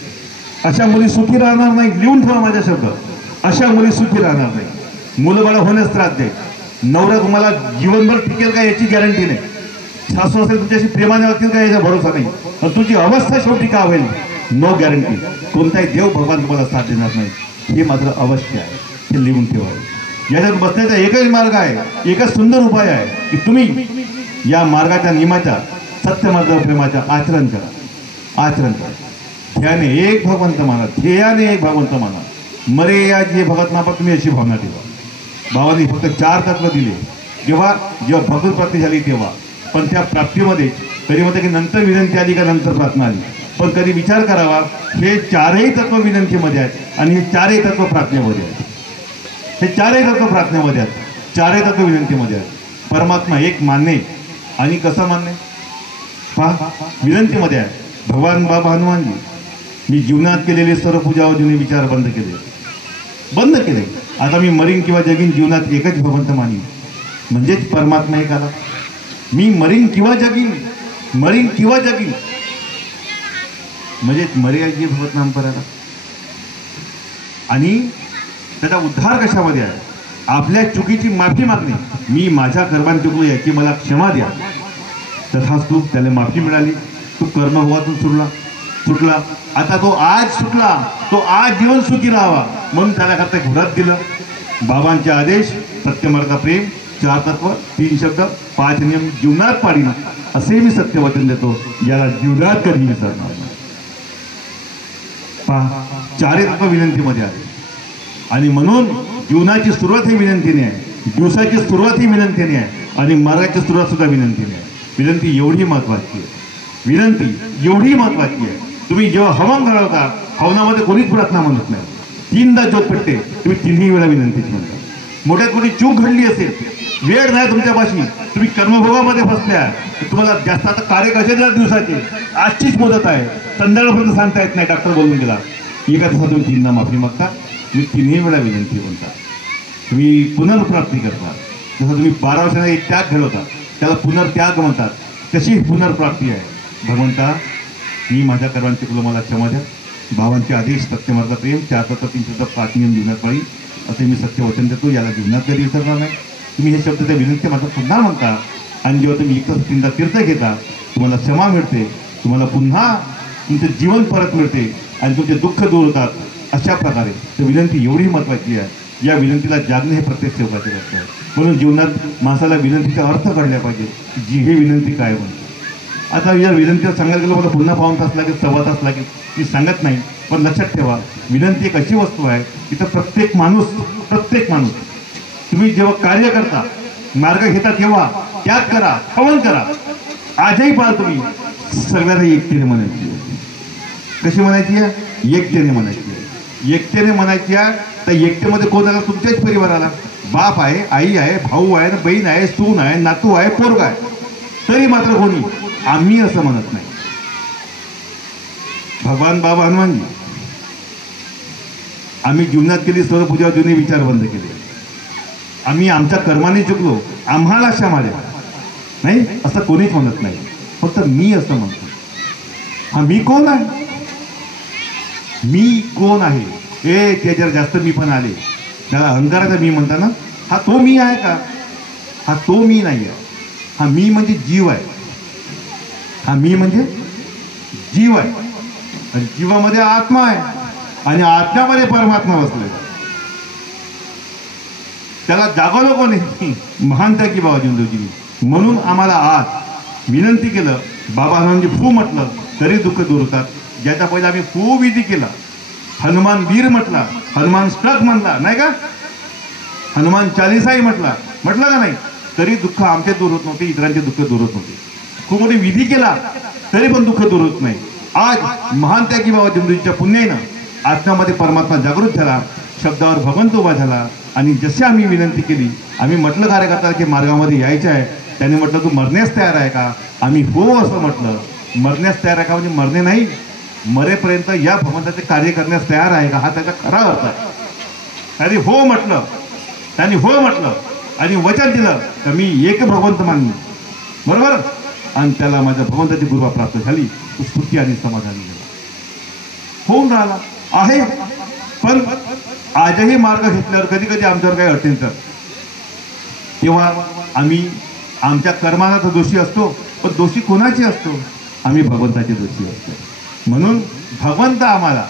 अशा मुली सुखी राहणार नाही. लिहून ठेवा माझा शब्द, अशा मुली सुखी राहणार नाही. मुलं बाळा होण्यास त्रास दे. नवरा तुम्हाला जीवनभर टिकेल का याची गॅरंटी नाही. सासू असेल तुमच्याशी प्रेमाने वागतील का याचा भरोसा नाही. पण तुझी अवस्था शेवटी का होईल, नो गॅरंटी. कोणताही देव भगवान तुम्हाला साथ देणार नाही, हे मात्र अवश्य आहे. हे लिहून ठेवावे। याच्यात बसण्याचा एकच मार्ग आहे, एकच सुंदर उपाय आहे की तुम्ही या मार्गाच्या नियमाच्या सत्यमार्ग प्रेमाच्या आचरण करा, आचरण करा। ध्याने एक भगवंत माना, ध्येयाने एक भगवंत माना, मरे या जे भगत नापा, तुम्ही अशी भावना ठेवा। बाबांनी फक्त 4 तत्व दिले जेव्हा भगवत प्राप्ती झाली तेव्हा, पण त्या प्राप्तीमध्ये कधी म्हणते की नंतर विनंती आली का नंतर प्रार्थना आली, पण कधी विचार करावा हे 4ही तत्व विनंतीमध्ये आहेत आणि हे 4ही तत्व प्रार्थनेमध्ये आहेत, हे 4ही तत्व प्रार्थनेमध्ये आहेत, 4ही तत्व विनंतीमध्ये आहेत। परमात्मा एक मानणे आणि कसं मानणे पहा विनंतीमध्ये आहे। भगवान बाबा हनुमानजी, मी जीवनात केलेले सर्व पूजा जुने विचार बंद केले, आता मी मरीन किंवा जगीन जीवनात एकच भगवंत मानीन, म्हणजेच परमात्मा एक आला। मी मरीन किंवा जगीन, मरीन किंवा जगीन म्हणजेच मर्याजी भगवत नाम करायला। आणि त्याचा उद्धार कशामध्ये आहे, आपल्या चुकीची माफी मागणे, मी माझ्या कर्मात चुकलो याची मला क्षमा द्या, तथास्तु त्याला माफी मिळाली, तो कर्मभोगातून सुटला, आता तो आज सुटला, तो आज जीवन सुखी राहावा म्हणून त्याला करता घरात दिलं। बाबांचे आदेश, सत्यमार्ग प्रेम, 4 तत्व, 3 शब्द, 5 नियम जीवनात पाळीन, असे मी सत्यवचन देतो, याला जीवनात कधी विसरणार नाही। पहा 4ही तत्व विनंतीमध्ये आहे आणि म्हणून जीवनाची सुरुवात ही विनंतीने आहे, दिवसाची सुरुवात ही विनंतीने आहे आणि मार्गाची सुरुवात सुद्धा विनंतीने आहे। विनंती एवढी महत्वाची आहे, विनंती एवढी महत्वाची आहे। तुम्ही जेव्हा हवन घडवता, हवनामध्ये कोणीच प्रार्थना म्हणत नाही, 3दा ज्योत पेटते, तुम्ही 3ही वेळा विनंतीच म्हणता। मोठ्यात मोठी चूक घडली असेल, वेळ नाही तुमच्यापाशी, तुम्ही कर्मभोगामध्ये फसल्या, तुम्हाला जास्त आता कार्य कसे दिला दिवसाचे, आजचीच मुदत आहे, संध्याकाळपर्यंत सांगता येत नाही, डॉक्टर बोलून गेला, एका दिवसात तुम्ही 3दा माफी मागता, तुम्ही 3ही वेळा विनंती म्हणता, तुम्ही पुनर्प्राप्ती करता। जसं तुम्ही 12 वर्षांना एक त्याग घडवता, त्याला पुनर्त्याग म्हणतात, तशी पुनर्प्राप्ती आहे। भगवंता मी माझ्या कर्मांचे चुकलो, मला क्षमा द्या। बाबांचे आदेश, सत्यमार्ग प्रेम, 4 तत्व, 3 शब्द, 5 नियम जीवनात पाळी, असे मी सत्य वचन देतो, याला जीवनात कधी विसरणार नाही। तुम्ही हे शब्द त्या विनंती माझा पुन्हा म्हणता आणि जेव्हा तुम्ही एकच 3दा तीर्थ घेता, तुम्हाला क्षमा मिळते, तुम्हाला पुन्हा तुमचे जीवन परत मिळते आणि तुमचे दुःख दूर होतात। अशा प्रकारे तर विनंती एवढी महत्त्वाची आहे, या विनंतीला जागणे हे प्रत्येक सेवकाचे लक्ष आहे। म्हणून जीवनात माणसाला विनंतीचा अर्थ कळला पाहिजे, जी हे विनंती काय म्हणते। आता या विनंतीला सांगायला गेलं, मला पुन्हा 1 तास लागेल, 1.25 तास लागेल, मी सांगत नाही, पण लक्षात ठेवा विनंती एक अशी वस्तू आहे की तर प्रत्येक माणूस तुम्ही जेव्हा कार्य करता, मार्ग घेता, तेव्हा त्याग करा, हवन करा। आजही पहा तुम्ही सगळ्यांना एकतेने म्हणायची आहे, कशी म्हणायची आहे, एकतेने म्हणायची आहे, एकतेने म्हणायची आहे। तर एकतेमध्ये कोण आला, तुमच्याच परिवाराला, बाप आहे, आई आहे, भाऊ आहे, बहीण आहे, सून आहे, नातू आहे, पोरगा आहे, तरी मात्र कोणी आम्ही असं म्हणत नाही। भगवान बाबा हनुमानजी, आम्ही जीवनात केली सर्व पूजा जुने विचार बंद केले, आम्ही आमच्या कर्माने चुकलो, आम्हाला क्षमा द्या, नाही असं कोणीच म्हणत नाही, फक्त मी असं म्हणतो। हा मी कोण आहे, मी कोण आहे, हे ते जर जास्त मी पण आले, त्याला अहंकाराचा मी म्हणता ना, हा तो मी आहे का, हा तो मी नाही आहे, हा मी म्हणजे जीव आहे, हा मी म्हणजे जीव आहे आणि जीवामध्ये आत्मा आहे आणि आत्म्यामध्ये परमात्मा बसले, त्याला जागवलं कोणी, महान त्यागी बाबा जिंदूजींनी। म्हणून आम्हाला आज विनंती केलं, बाबा हनुमानजी फू म्हटलं तरी दुःख दूर होतात। ज्याच्या पहिला आम्ही फू विधी केला, हनुमान वीर म्हटला, हनुमान स्टक म्हणला नाही का, हनुमान चालीसाही म्हटला का नाही, तरी दुःख आमचे दूर होत नव्हते, इतरांचे दुःख दूर होत नव्हते। खूप मोठी विधी केला तरी पण दुःख दूर होत नाही। आज महान त्यागी बाबा जिंदूजीच्या पुण्यानं आत्म्यामध्ये परमात्मा जागृत झाला, शब्दावर भगवंत उभा झाला आणि जसे आम्ही विनंती केली, आम्ही म्हटलं कार्यकर्ता की मार्गामध्ये यायचं आहे, त्याने म्हटलं तू मरण्यास तयार आहे का, आम्ही हो असं म्हटलं। मरण्यास तयार आहे का म्हणजे मरणे नाही, मरेपर्यंत या भगवंताचे कार्य करण्यास तयार आहे का, हा त्याचा खरा अर्थ आहे। त्यांनी हो म्हटलं, त्यांनी हो म्हटलं आणि वचन दिलं तर मी एक भगवंत मानली, बरोबर, आणि त्याला माझ्या भगवंताची कृपा प्राप्त झाली, तो सुखी आणि समाधानी झाला, होऊन राहिला आहे। पण आजही मार्ग घेतल्यावर कधी कधी आमच्यावर काही अडचण तर तेव्हा आम्ही आमच्या कर्माला तर दोषी असतो, पण दोषी कोणाची असतो, आम्ही भगवंताचे दोषी असतो। म्हणून भगवंत आम्हाला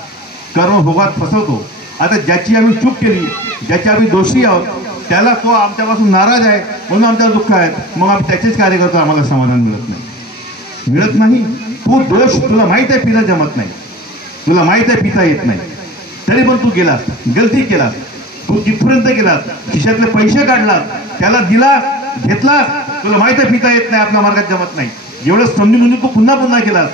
कर्मभोगात फसवतो आता ज्याची आम्ही चूक केली, ज्याची आम्ही दोषी आहोत, त्याला तो आमच्यापासून नाराज आहे म्हणून आमच्यावर दुःख आहे, मग आम्ही त्याचेच कार्य करतो, आम्हाला समाधान मिळत नाही. तू दोष, तुला माहित आहे पिता जमत नाही, तुला माहित आहे पिता येत नाही, तरी पण तू गेलास, गलती केलास, तू तिथपर्यंत गेलास, खिशातले पैसे काढलास, त्याला दिलास, घेतलास, तुला माहित आहे पिता येत नाही, आपल्या मार्गात जमत नाही, एवढं समजून म्हणजे तू पुन्हा केलास,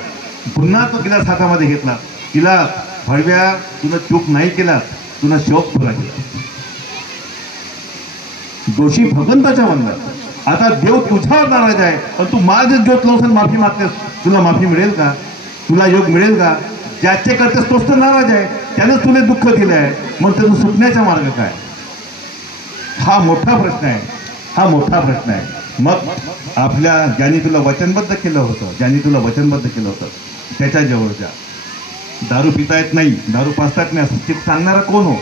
पुन्हा तो गिलास हातामध्ये घेतला, तिला भडव्या तुला चूक नाही केला, तुला शोक पुरा केला. दोषी भगवंताच्या वंदनात. आता देव तुझ्यावर नाराज आहे, पण तू माझ ज्योत लावून माफी मागतेस, तुला माफी मिळेल का? तुला योग मिळेल का? ज्याचे करतेस तोच तर नाराज आहे, त्याने तुला दुःख दिलं आहे, मग त्यातून सुटण्याचा मार्ग काय? हा मोठा प्रश्न आहे, हा मोठा प्रश्न आहे. मग आपल्या ज्यांनी तुला वचनबद्ध केलं होतं त्याच्या जवळच्या दारू पिता येत नाही, दारू पाजता येत नाही असं सांगणारा कोण हो?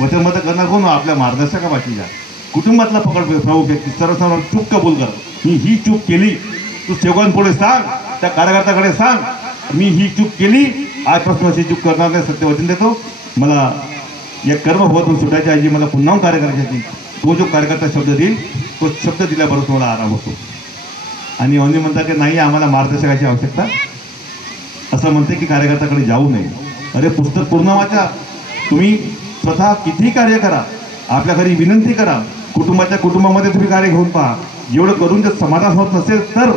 वचनबद्ध करणार कोण हो? आपल्या मार्गदर्शकापाशीच्या कुटुंबातला प्रभू व्यक्ती सर्वसाधारण चूक कबूल कर, मी ही चूक केली, तू सेवकांपुढे सांग, त्या कार्यकर्त्याकडे सांग, मी ही चूक केली, आजपासून अशी चूक करणार नाही, सत्य वचन देतो. मला या कर्मभवातून सुटायच्या ऐवजी मला पुन्हा कार्य करायची. तो जो कार्यकर्ता शब्द देईल तो शब्द दिल्याबरोबर तुम्हाला आराम होतो. आणि अन्य म्हणतात की नाही आम्हाला मार्गदर्शकाची आवश्यकता, असं म्हणते की कार्यकर्त्याकडे जाऊ नये. अरे पुस्तक पूर्ण वाचा, तुम्ही स्वतः किती कार्य करा, आपल्या घरी विनंती करा, कुटुंबामध्ये तुम्ही कार्य घेऊन पहा. एवढं करून जर समाधान होत नसेल तर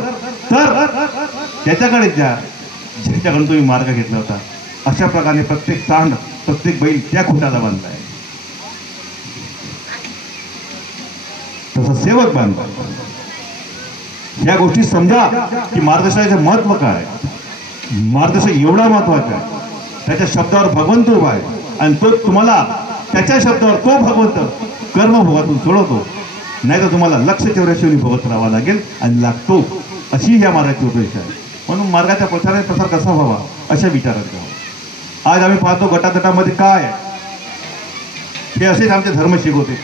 त्याच्याकडे जा ज्याच्याकडून तुम्ही मार्ग घेतला होता. अशा प्रकारे प्रत्येक सांड, प्रत्येक बैल त्या खुटाला बांधला आहे, तसं सेवक बांधला. या गोष्टी समजा की मार्गदर्शनाचं महत्व काय. मार्गदर्शक एवढा महत्वाचा आहे, त्याच्या शब्दावर भगवंत उभा आहे आणि तो तुम्हाला त्याच्या शब्दावर तो भगवंत कर्मभोगातून सोडवतो. नाही तर तुम्हाला लक्ष ठेवल्याशिवाय भोगत राहावा लागेल आणि लागतो. अशी ह्या मार्गाची उपदेश आहे. म्हणून मार्गाच्या प्रसार कसा व्हावा अशा विचारात घ्यावा. आज आम्ही पाहतो गटातटामध्ये काय हे असेच आमचे धर्म शिकवते,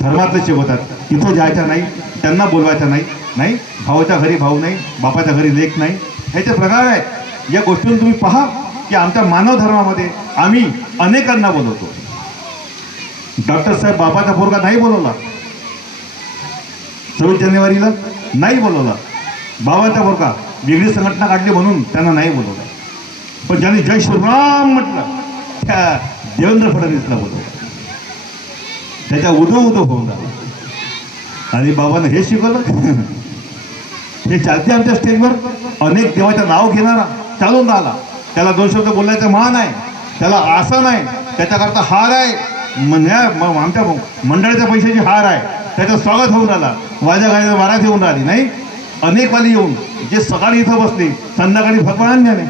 धर्मातले शिकवतात. तिथं जायचं नाही, त्यांना बोलवायचं नाही, नाही भावाच्या घरी भाऊ नाही, बापाच्या घरी लेख नाही, ह्याचे प्रकार आहेत. या गोष्टीतून तुम्ही पहा की आमच्या मानव धर्मामध्ये आम्ही अनेकांना बोलवतो. डॉक्टर साहेब बापाचा पोरगा नाही बोलवला, 26 जानेवारीला नाही बोलवला, बाबाचा पोरगा वेगळी संघटना काढली म्हणून त्यांना नाही बोलवलं. पण ज्यांनी जय श्रीराम म्हटलं त्या देवेंद्र फडणवीसला बोलवलं, त्याच्या उदो होऊन झाला. आणि बाबानं हे शिकवलं, हे चालते आमच्या स्टेजवर. अनेक देवाचं नाव घेणारा चालून राहिला, त्याला 2 शब्द बोलायचं मान आहे, त्याला आसन आहे, त्याच्याकरता हार आहे, आमच्या मंडळाच्या पैशाची हार आहे, त्याचं स्वागत होऊन राहिला, वाजा गाण्याचा वारात येऊन राहिली नाही, अनेक वाली येऊन जे सकाळी इथं बसले संध्याकाळी भगवान नाही,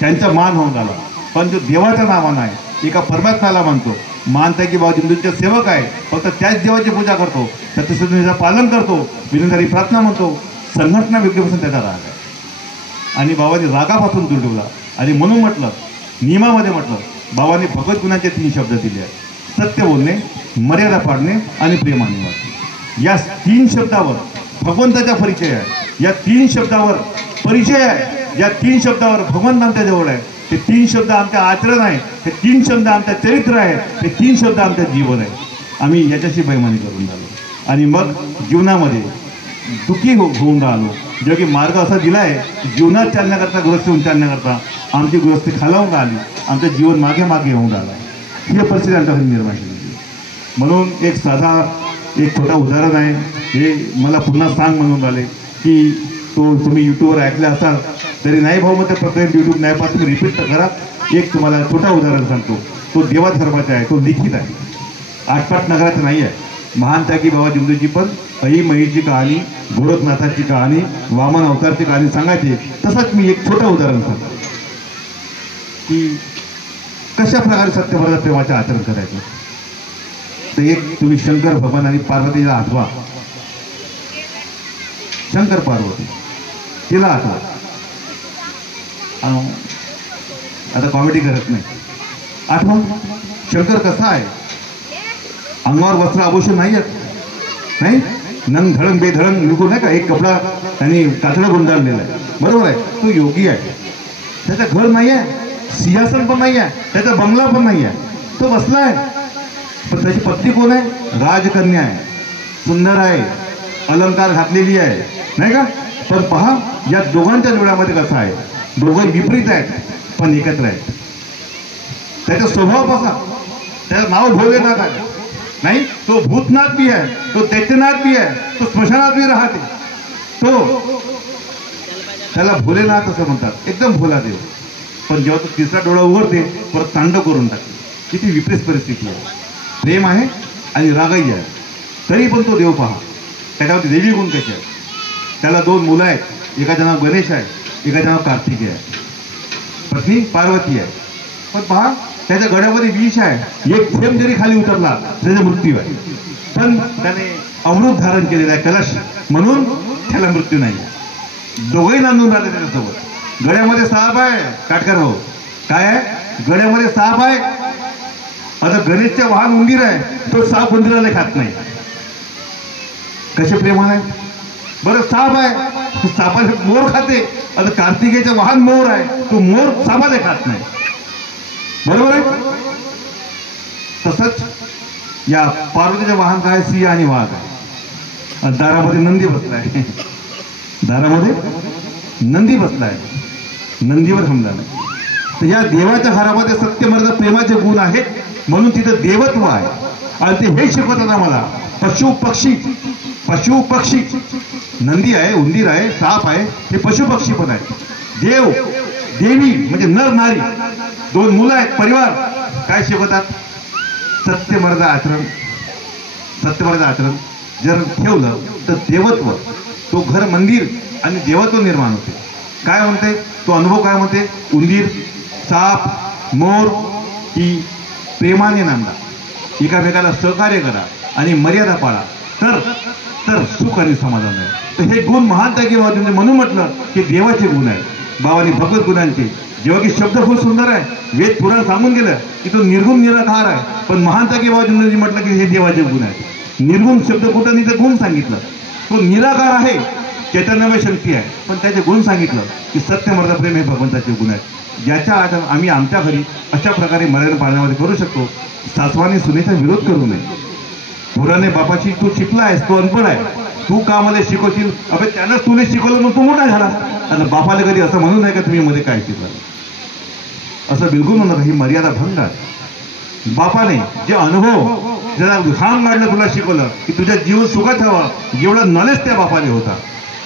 त्यांचा मान होऊन राहिला. पण जो देवाच्या नावानं आहे, एका परमात्म्याला मानतो, मानताय की बाबा हिंदूंचे सेवक आहे, फक्त त्याच देवाची पूजा करतो, सत्यशोधनेचं पालन करतो, विनंती प्रार्थना म्हणतो, संघटना व्यक्तीपासून त्याचा राग आहे. आणि बाबांनी रागापासून दूर ठेवला. आणि म्हणून म्हटलं, नियमामध्ये म्हटलं, बाबांनी भगवत गुणांचे 3 शब्द दिले आहेत: सत्य बोलणे, मर्यादा पाळणे आणि प्रेमाने वागणे. या 3 शब्दावर भगवंताचा परिचय आहे, या 3 शब्दावर परिचय आहे, या 3 शब्दावर भगवंत आमच्या जवळ आहे. हे 3 शब्द आमच्या आचरण आहे, हे 3 शब्द आमच्या चरित्र आहे, हे 3 शब्द आमच्या जीवन आहे. आम्ही याच्याशी बैमानी करून राहिलो आणि मग जीवनामध्ये दुःखी होऊन राहिलो. जो की मार्ग असा दिला आहे, जीवनात चालण्याकरता, गृहस्थी उंचारण्याकरता आमची गृहस्थी खालावून राहिली, आमचं जीवन मागे होऊन राहिलं आहे. ही परिस्थिती आमच्याकडे निर्माण केली. म्हणून एक छोटा उदाहरण आहे, हे मला पुन्हा सांग म्हणून राहिले की तो तुम्ही यूट्यूबवर ऐकले असाल तरी नाही भाऊ, मग ते प्रत्येक यूट्यूब नाही पाहत, तुम्ही रिपीट तर करा. एक तुम्हाला छोटा उदाहरण सांगतो, तो देवा धर्माचा आहे, तो लिखित आहे, आटपाट नगराचा नाही आहे. महान त्यागी बाबा दिंडूची पण अही महीची कहाणी, गोरखनाथाची कहाणी, वामन अवतारची कहाणी सांगायची. तसंच मी एक छोटं उदाहरण सांगतो की कशा प्रकारे सत्यव्रत प्रेमाचे आचरण करायचं. तर एक तुम्ही शंकर भगवान आणि पार्वतीला आठवा, शंकर पार्वती तिला आठवा. आता कॉमेडी करत नाही, आठवा. शंकर कसा आहे, अंगावर वस्त्र आभूषण नाही आहेत, नाही नंग धडंग बेधडंग निघून नाही का, एक कपडा आणि कातडं गुंडाळलेलं आहे, बरोबर आहे. तो योगी आहे, त्याचं घर नाही आहे, सिंहासन पण नाही आहे, त्याचा बंगला पण नाही आहे, तो तो बसलाय, पण त्याची पत्नी कोण आहे? राजकन्या आहे, सुंदर आहे, अलंकार घातलेली आहे, नाही का? पण पहा या दोघांच्या डोळ्यामध्ये कसं आहे, दोघं विपरीत आहेत पण एकत्र आहेत. त्याचा स्वभाव कसा, त्याचं नाव भोलेनाथ आहे, नाही? तो भूतनाथ बी आहे, तो दैत्यनाथ बी आहे, तो स्मशानात बी राहते, तो त्याला भोलेनाथ असं म्हणतात, एकदम भोला देव. पण जेव्हा तो तिसरा डोळा उघडते परत तांडव करून टाकते. किती विपरीत परिस्थिती आहे. प्रेम आहे आणि रागही आहे, तरी पण तो देव पहा. त्याच्यावरती देवी गुण कसे आहेत. त्याला 2 मुलं आहेत, एकाचं नाव गणेश आहे, एकाचं नाव कार्तिकी आहे, पत्नी पार्वती आहे. पण पहा त्याच्या गळ्यामध्ये विष आहे, एक थेंब जरी खाली उतरला त्याचा मृत्यू आहे. पण त्याने अमृत धारण केलेला आहे कलश, म्हणून त्याला मृत्यू नाही. दोघंही नांदून राहिले त्याच्यासोबत. गळ्यामध्ये साप आहे, काटकर हो, काय आहे? गळ्यामध्ये साप आहे. आता गणेशच्या वाहन उंदीर आहे, तो साप उंदीराला खात नाही. कसे प्रेमान आहे बरं. साप आहे, सापाला मोर खाते. आता कार्तिकेचं वाहन मोर आहे, तो मोर सापाला खात नाही. बरोबर आहे. तसंच या पार्वतीचं वाहन काय? सिंह आणि वाघ आहे. दारामध्ये नंदी बसलाय, दारामध्ये नंदी बसलाय, नंदीवर हमला नाही. तर या देवाच्या घरामध्ये सत्यमर्द प्रेमाचे गुण आहेत, म्हणून तिथं देवत्व आहे. आणि ते हे शिकवतात आम्हाला. पशु पक्षी, पशु पक्षी, नंदी आहे, उंदीर आहे, साप आहे, हे पशु पक्षी पण आहे. देव देवी म्हणजे नर नारी, 2 मुलं आहेत, परिवार. काय शिकवतात? सत्यमर्द आचरण. सत्यमर्द आचरण जर ठेवलं तर देवत्व, तो घर मंदिर आणि देवत्व निर्माण होते. काय म्हणते तो अनुभव? काय म्हणते? उंदीर, साप, मोर की प्रेमाने नांदा, एकामेकाला सहकार्य करा आणि मर्यादा पाळा, तर सुख आणि समाधान आहे. तर हे गुण महान त्यागी बाजूने, म्हणून म्हटलं की देवाचे गुण आहेत. बाबांनी भगवत गुणांचे, जेव्हा की शब्द खूप सुंदर आहे, वेद पुराण सांगून गेलं की तो निर्गुण निराकार आहे. पण महान त्यागी बाजूने म्हटलं की हे देवाचे गुण आहेत. निर्गुण शब्द कुठं नाही, तर गुण सांगितलं. तो निराकार आहे, चैतन्यमय शक्ती आहे, पण त्याचे गुण सांगितलं की सत्यमर्द प्रेम हे भगवंताचे गुण आहेत. ज्याच्या आज आम्ही आमच्या घरी अशा प्रकारे मर्यादा पाळण्यामध्ये करू शकतो. सासवाने सुनेचा विरोध करू नये. पुराने बापाची तू शिकला आहेस, तू अनपढ आहे, तू का मला शिकवशील? अबे त्यानंच तुने शिकवलं, मग तू मोठा झाला. आणि बापाला कधी असं म्हणू नये का तुम्ही मध्ये काय शिकला, असं बिलकुल म्हणू नका. ही मर्यादा भंग आहे. बापाने जे अनुभव, ज्याला घाम काढलं, तुला शिकवलं की तुझ्या जीवन सुखात हवा, एवढा नॉलेज त्या बापाने होता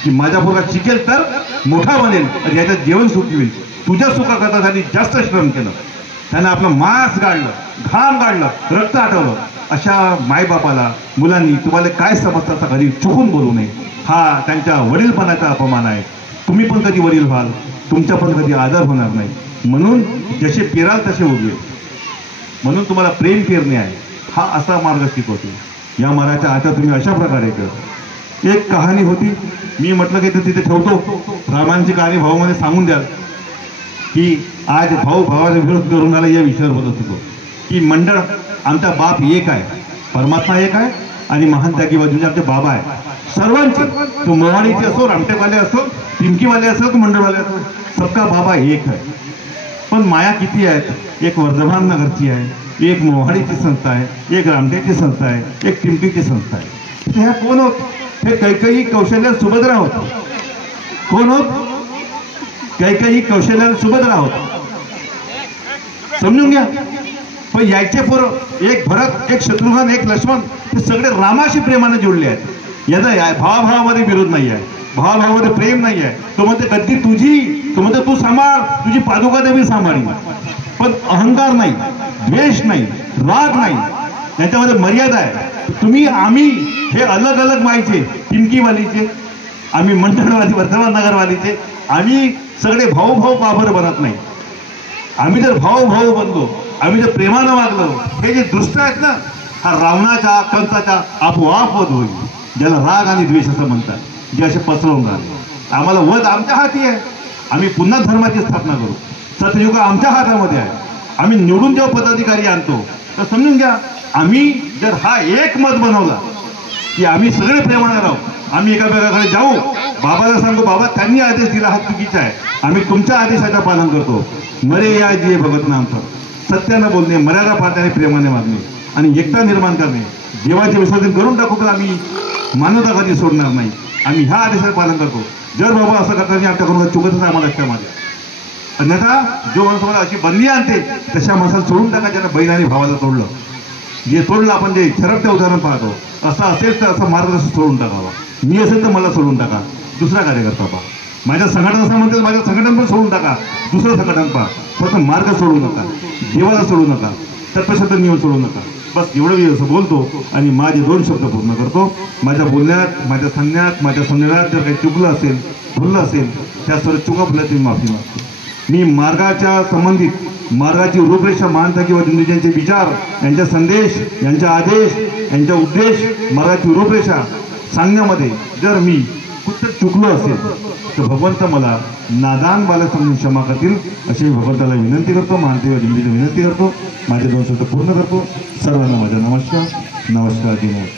की माझ्या पोरगा शिकेल तर मोठा बनेल आणि याच्यात जीवन सुखी होईल. तुझ्या सुखाकरतासाठी जास्त श्रम केलं, त्यानं आपलं मांस गाळलं, घाम गाळलं, रक्त आटवलं. अशा मायबापाला मुलांनी तुम्हाला काय समजतं असं कधी चुकून बोलू नये. हा त्यांच्या वडीलपणाचा अपमान आहे. तुम्ही पण कधी वडील व्हाल, तुमचा पण कधी आदर होणार नाही. म्हणून जसे पेराल तसे उगवेल, म्हणून तुम्हाला प्रेम पेरणे आहे, हा असा मार्ग शिकवतो. या मार्गाच्या आता तुम्ही अशा प्रकारे कर. एक कहाणी होती, मी म्हटलं की तिथे ठेवतो. रामांची कहाणी भाऊमध्ये सांगून द्याल की आज भाऊ भावाचा विरोध करून आला, या विषयावर बोलत होतो की मंडळ आमचा बाप एक आहे, परमात्मा एक आहे आणि महान त्यागी बाजूचे आमचे बाबा आहे. सर्वांचे, तो मोवाडीचे असो, रामटेकवाले असो, टिमकीवाले असो, मंडळवाले असो, सबका बाबा एक आहे. पण माया किती आहेत? एक वर्धमान नगरची आहे, एक मोवाडीची संस्था आहे, एक रामटेकची संस्था आहे, एक टिमकीची संस्था आहे. तर ह्या कोण होत? हे कैकेयी कौशल्य सुभद्रा होत. कोण होत? कैकेयी कौशल्य सुभद्रा होत. समजून घ्या. पण यायचे पोरं, एक भरत, एक शत्रुघ्न, एक लक्ष्मण, हे सगळे रामाशी प्रेमाने जोडले आहेत. याचा भावाभावामध्ये विरोध नाही आहे, भावाभावामध्ये प्रेम नाही आहे. तो म्हणते गद्दी तुझी, तो म्हणते तू सांभाळ, तुझी पादुका देवी सांभाळी. पण अहंकार नाही, द्वेष नाही, राग नाही, याच्यामध्ये मर्यादा आहे. तुम्ही आम्ही हे अलग अलग व्हायचे, टिमकीवालीचे, आम्ही मंडळवाली, वर्धमान नगरवालीचे, आम्ही सगळे भाऊ भाऊ बाबर बनत नाही. आम्ही जर भाऊ भाऊ बनलो, आम्ही जर प्रेमानं वागलो, हे जे दृष्ट आहेत ना, हा रावणाच्या कंसाचा आपोआप वध होईल. ज्याला राग आणि द्वेष असं म्हणतात, जे असे पसरवून राहिले. आम्हाला वध आमच्या हाती आहे. आम्ही पुन्हा धर्माची स्थापना करू. सतयुग आमच्या हातामध्ये आहे. आम्ही निवडून जेव्हा पदाधिकारी आणतो तर समजून घ्या, आम्ही जर हा एक मत बनवला की आम्ही सगळे प्रेमाने राहू, आम्ही एकामेकाकडे जाऊ, बाबाला सांगू बाबा त्यांनी आदेश दिला हा चुकीचा आहे, आम्ही तुमच्या आदेशाचं पालन करतो. मरे या जे भगत नाम तर सत्यानं बोलणे, मर्यादा पाळणे आणि प्रेमाने वागणे आणि एकता निर्माण करणे. देवाचे विसर्जन करून टाकू पण आम्ही मानवता कधी सोडणार नाही. आम्ही ह्या आदेशाचं पालन करतो. जर बाबा असं करताना आमच्याकडून चुकतच आम्हाला लक्षामध्ये, अन्यथा जो माणूस मला अशी बंदी आणते तशा माणसाला सोडून टाका ज्यानं बहीण आणि भावाला तोडलं. जे तोडलं आपण जे ठरवते उदाहरण पाहतो, असं असेल तर असं मार्गदर्शन सोडून टाकावा. मी असेल तर मला सोडून टाका, दुसरा कार्यकर्ता पहा. माझ्या संघटन असं म्हणते माझ्या संघटन पण सोडून टाका, दुसरं संघटन पहा. फक्त मार्ग सोडू नका, देवाला सोडू नका, तत्वशब्द नियम सोडू नका. बस एवढं मी असं बोलतो आणि माझे 2 शब्द पूर्ण करतो. माझ्या बोलण्यात, माझ्या सांगण्यात, माझ्या समजण्यात जर काही चुकलं असेल, भुललं असेल, त्या सर्व चुका भुलल्याची माफी मागतो. मी मार्गाच्या संबंधित मार्गाची रूपरेषा मानता किंवा दिंडीचे विचार, यांचा संदेश, यांचा आदेश, यांचा उद्देश, मार्गाची रूपरेषा सांगण्यामध्ये जर मी कुठं चुकलो असेल तर भगवंत मला नादान बाला समजून क्षमा करतील अशी मी भगवंताला विनंती करतो. मानते व दिंडीची विनंती करतो. माझे 2 शब्द पूर्ण करतो. सर्वांना माझा नमस्कार. नमस्कार.